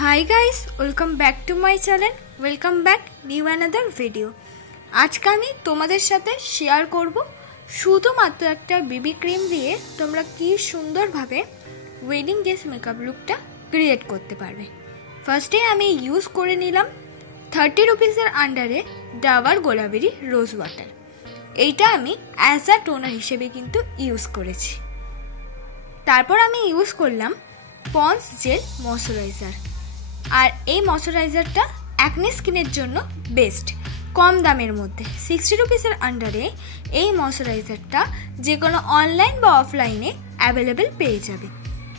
Hi guys, welcome back to my channel. Welcome back new another video. আজকে আমি তোমাদের সাথে শেয়ার করব শুধুমাত্র একটা বিবি ক্রিম দিয়ে তোমরা কি সুন্দরভাবে ওয়েডিং ড্রেস মেকআপ লুকটা ক্রিয়েট করতে পারবে। ফার্স্টে আমি ইউজ করে নিলাম 30 রুপিসের আন্ডারে ডাবর গোলাবেরি রোজ ওয়াটার। এইটা আমি অ্যাজ আ টোনার হিসেবে কিন্তু ইউজ করেছি। তারপর আমি ইউজ করলাম পন্ডস জেল ময়শ্চারাইজার। আর এই ময়শ্চারাইজারটা অ্যাকনে স্কিনের জন্য বেস্ট, কম দামের মধ্যে 60 রুপিসের আন্ডারে এই ময়শ্চারাইজারটা যে কোনো অনলাইন বা অফলাইনে অ্যাভেলেবেল পেয়ে যাবে।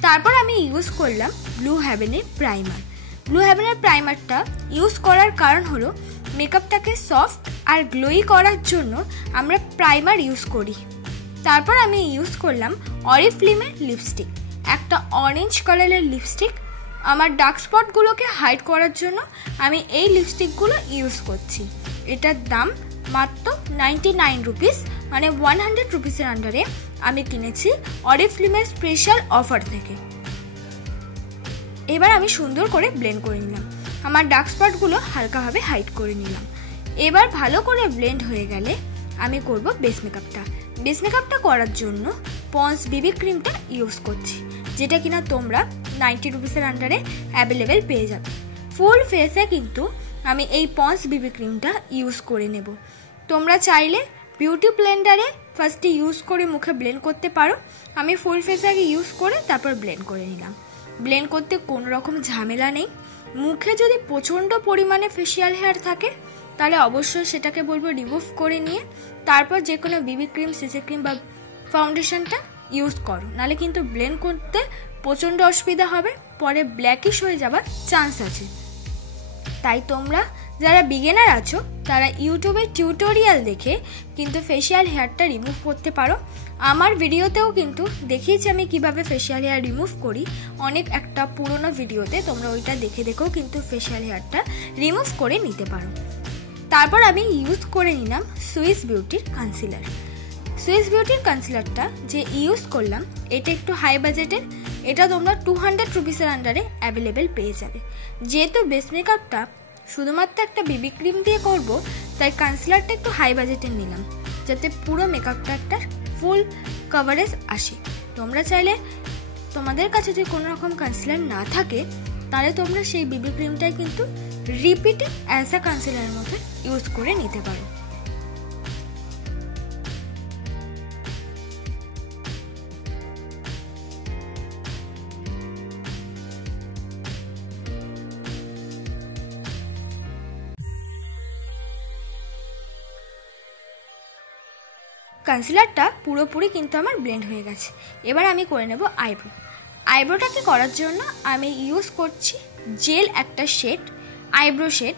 তারপর আমি ইউজ করলাম ব্লু হেভেনের প্রাইমার। ব্লু হেভেনের প্রাইমারটা ইউজ করার কারণ হলো মেকআপটাকে সফট আর গ্লোই করার জন্য আমরা প্রাইমার ইউজ করি। তারপর আমি ইউজ করলাম অরিফ্লেমের লিপস্টিক, একটা অরেঞ্জ কালারের লিপস্টিক। আমার ডার্ক স্পটগুলোকে হাইড করার জন্য আমি এই লিপস্টিকগুলো ইউজ করছি। এটার দাম মাত্র 99 রুপিস, মানে 100 রুপিসের আন্ডারে আমি কিনেছি অরিফ্লেমের স্পেশাল অফার থেকে। এবার আমি সুন্দর করে ব্লেন্ড করে নিলাম, আমার ডার্ক স্পটগুলো হালকাভাবে হাইড করে নিলাম। এবার ভালো করে ব্লেন্ড হয়ে গেলে আমি করব বেস মেকআপটা। বেস মেকআপটা করার জন্য পন্ডস বিবি ক্রিমটা ইউজ করছি, যেটা কিনা তোমরা 90 রুপিসের আন্ডারে অ্যাভেলেবেল পেয়ে যাবে। ফুল ফেসে কিন্তু আমি এই পন্ডস বিবি ক্রিমটা ইউজ করে নেব। তোমরা চাইলে বিউটি ব্লেন্ডারে ফার্স্টে ইউজ করে মুখে ব্লেন্ড করতে পারো। আমি ফুল ফেসে আগে ইউজ করে তারপর ব্লেন্ড করে নিলাম। ব্লেন্ড করতে কোনো রকম ঝামেলা নেই। মুখে যদি প্রচণ্ড পরিমাণে ফেসিয়াল হেয়ার থাকে তাহলে অবশ্যই সেটাকে বলবো রিমুভ করে নিয়ে তারপর যে কোনো বিবি ক্রিম, সিসি ক্রিম বা ফাউন্ডেশনটা ইউজ করো, নাহলে কিন্তু ব্লেন্ড করতে প্রচণ্ড অসুবিধা হবে, পরে ব্ল্যাকিশ হয়ে যাবার চান্স আছে। তাই তোমরা যারা বিগিনার আছো তারা ইউটিউবে টিউটোরিয়াল দেখে কিন্তু ফেসিয়াল হেয়ারটা রিমুভ করতে পারো। আমার ভিডিওতেও কিন্তু দেখিয়েছি আমি কিভাবে ফেসিয়াল হেয়ার রিমুভ করি, অনেক একটা পুরনো ভিডিওতে, তোমরা ওইটা দেখে দেখেও কিন্তু ফেসিয়াল হেয়ারটা রিমুভ করে নিতে পারো। তারপর আমি ইউজ করে নিলাম সুইস বিউটির কনসিলার। সুইস বিউটির কনসিলারটা যে ইউজ করলাম এটা একটু হাই বাজেটের, এটা তোমরা 200 রুপিসের আন্ডারে অ্যাভেলেবেল পেয়ে যাবে। যেহেতু বেস মেকআপটা শুধুমাত্র একটা বিবি ক্রিম দিয়ে করব, তাই কনসিলারটা একটু হাই বাজেটের নিলাম, যাতে পুরো মেকআপটা একটা ফুল কভারেজ আসে। তোমরা চাইলে তোমাদের কাছে যদি কোনো রকম কনসিলার না থাকে তাহলে তোমরা সেই বিবি ক্রিমটাই কিন্তু রিপিটে অ্যাজ আ কনসিলারের মতো ইউজ করে নিতে পারো। কনসিলারটা পুরোপুরি কিন্তু আমার ব্লেন্ড হয়ে গেছে। এবার আমি করে নেব আইব্রো। আইব্রোটাকে করার জন্য আমি ইউজ করছি জেল একটা শেড, আইব্রো শেড।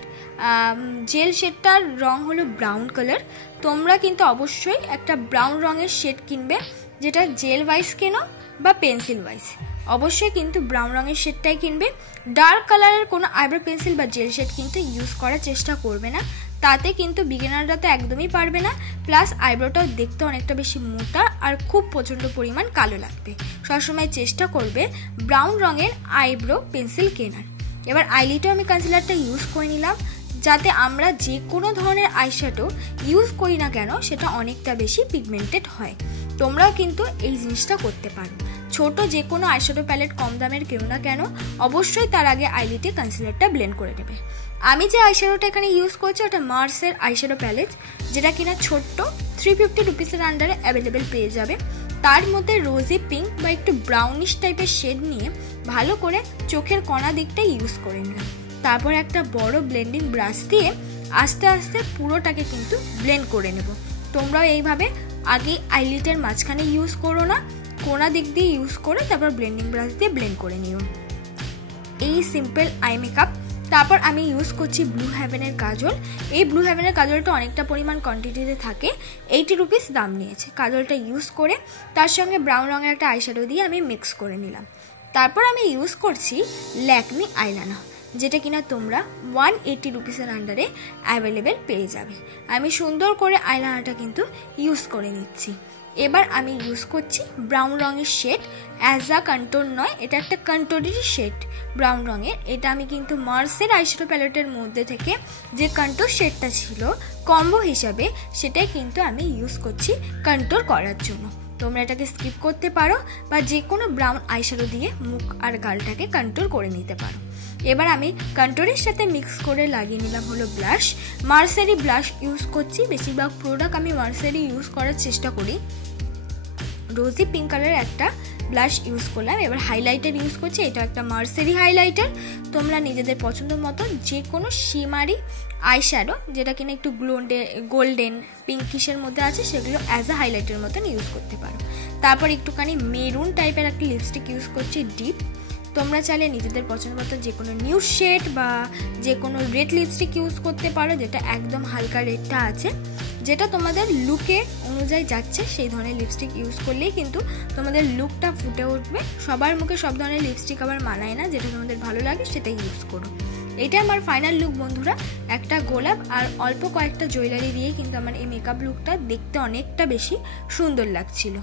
জেল শেডটার রং হলো ব্রাউন কালার। তোমরা কিন্তু অবশ্যই একটা ব্রাউন রঙের শেড কিনবে, যেটা জেল ওয়াইজ কেনো বা পেন্সিল ওয়াইজ, অবশ্যই কিন্তু ব্রাউন রঙের শেডটাই কিনবে। ডার্ক কালারের কোনো আইব্রো পেন্সিল বা জেল শেড কিন্তু ইউজ করার চেষ্টা করবে না, তাতে কিন্তু বিগিনাররা তো একদমই পারবে না। প্লাস আইব্রোটাও দেখতে অনেকটা বেশি মোটা আর খুব প্রচণ্ড পরিমাণ কালো লাগবে। সবসময় চেষ্টা করবে ব্রাউন রঙের আইব্রো পেন্সিল কেনার। এবার আইলিডেও আমি কনসিলারটা ইউজ করে নিলাম, যাতে আমরা যে কোনো ধরনের আইশ্যাডো ইউজ করি না কেন সেটা অনেকটা বেশি পিগমেন্টেড হয়। তোমরাও কিন্তু এই জিনিসটা করতে পারো। ছোট যে কোনো আইশ্যাডো প্যালেট কম দামের কেউ না কেন অবশ্যই তার আগে আইলিডে কনসিলারটা ব্লেন্ড করে নেবে। আমি যে আইশ্যাডোটা এখানে ইউজ করছি ওটা মার্সের আইশ্যাডো প্যালেট, যেটা কিনা ছোট্ট 350 রুপিসের আন্ডারে অ্যাভেলেবেল পেয়ে যাবে। তার মধ্যে রোজি পিঙ্ক বা একটু ব্রাউনিশ টাইপের শেড নিয়ে ভালো করে চোখের কণা দিকটা ইউজ করে নিলাম। তারপর একটা বড় ব্লেন্ডিং ব্রাশ দিয়ে আস্তে আস্তে পুরোটাকে কিন্তু ব্লেন্ড করে নেব। তোমরাও এইভাবে আগে আইলিডের মাঝখানে ইউজ করো না, কোনা দিক দিয়ে ইউজ করে তারপর ব্লেন্ডিং ব্রাশ দিয়ে ব্লেন্ড করে নিও। এই সিম্পল আই মেকআপ। তারপর আমি ইউজ করছি ব্লু হেভেনের কাজল। এই ব্লু হেভেনের কাজলটা অনেকটা পরিমাণ কোয়ান্টিটিতে থাকে, 80 রুপিস দাম নিয়েছে। কাজলটা ইউজ করে তার সঙ্গে ব্রাউন রঙের একটা আইশ্যাডো দিয়ে আমি মিক্স করে নিলাম। তারপর আমি ইউজ করছি ল্যাকমি আইলাইনার, যেটা কিনা তোমরা 180 রুপিসের আন্ডারে অ্যাভেলেবেল পেয়ে যাবে। আমি সুন্দর করে আইলাইনারটা কিন্তু ইউজ করে নিচ্ছি। এবার আমি ইউজ করছি ব্রাউন রঙের শেড, অ্যাজ আ কন্ট্রোল নয়, এটা একটা কন্ট্রোলেরই শেড ব্রাউন রঙের। এটা আমি কিন্তু মার্সের আইশ্যাডো প্যালেটের মধ্যে থেকে যে কন্ট্রোল শেডটা ছিল কম্বো হিসাবে, সেটাই কিন্তু আমি ইউজ করছি কন্ট্রোল করার জন্য। তোমরা এটাকে স্কিপ করতে পারো বা যে কোনো ব্রাউন আইশ্যাডো দিয়ে মুখ আর গালটাকে কন্ট্রোল করে নিতে পারো। এবার আমি কন্ট্রোলের সাথে মিক্স করে লাগিয়ে নিলাম হলো ব্লাশ। মার্সেরই ব্লাশ ইউজ করছি, বেশিরভাগ প্রোডাক্ট আমি মার্সেরই ইউজ করার চেষ্টা করি। রোজি পিঙ্ক কালারের একটা ব্লাশ ইউজ করলাম। এবার হাইলাইটার ইউজ করছি, এটা একটা মার্সেরই হাইলাইটার। তোমরা নিজেদের পছন্দ মতো যে কোনো শিমারি আইশ্যাডো যেটা কিনা একটু গোল্ডেন পিঙ্কিশের মধ্যে আছে, সেগুলো অ্যাজ আ হাইলাইটের মতন ইউজ করতে পারো। তারপর একটুখানি মেরুন টাইপের একটা লিপস্টিক ইউজ করছি ডিপ। তোমরা চাইলে নিজেদের পছন্দ মতো যে কোনো নিউড শেড বা যে কোনো রেড লিপস্টিক ইউজ করতে পারো, যেটা একদম হালকা রেডটা আছে, যেটা তোমাদের লুকে অনুযায়ী যাচ্ছে সেই ধরনের লিপস্টিক ইউজ করলেই কিন্তু তোমাদের লুকটা ফুটে উঠবে। সবার মুখে সব ধরনের লিপস্টিক আবার মানায় না, যেটা তোমাদের ভালো লাগে সেটাই ইউজ করো। এটা আমার ফাইনাল লুক বন্ধুরা। একটা গোলাপ আর অল্প কয়েকটা জুয়েলারি দিয়ে কিন্তু আমার এই মেকআপ লুকটা দেখতে অনেকটা বেশি সুন্দর লাগছিল।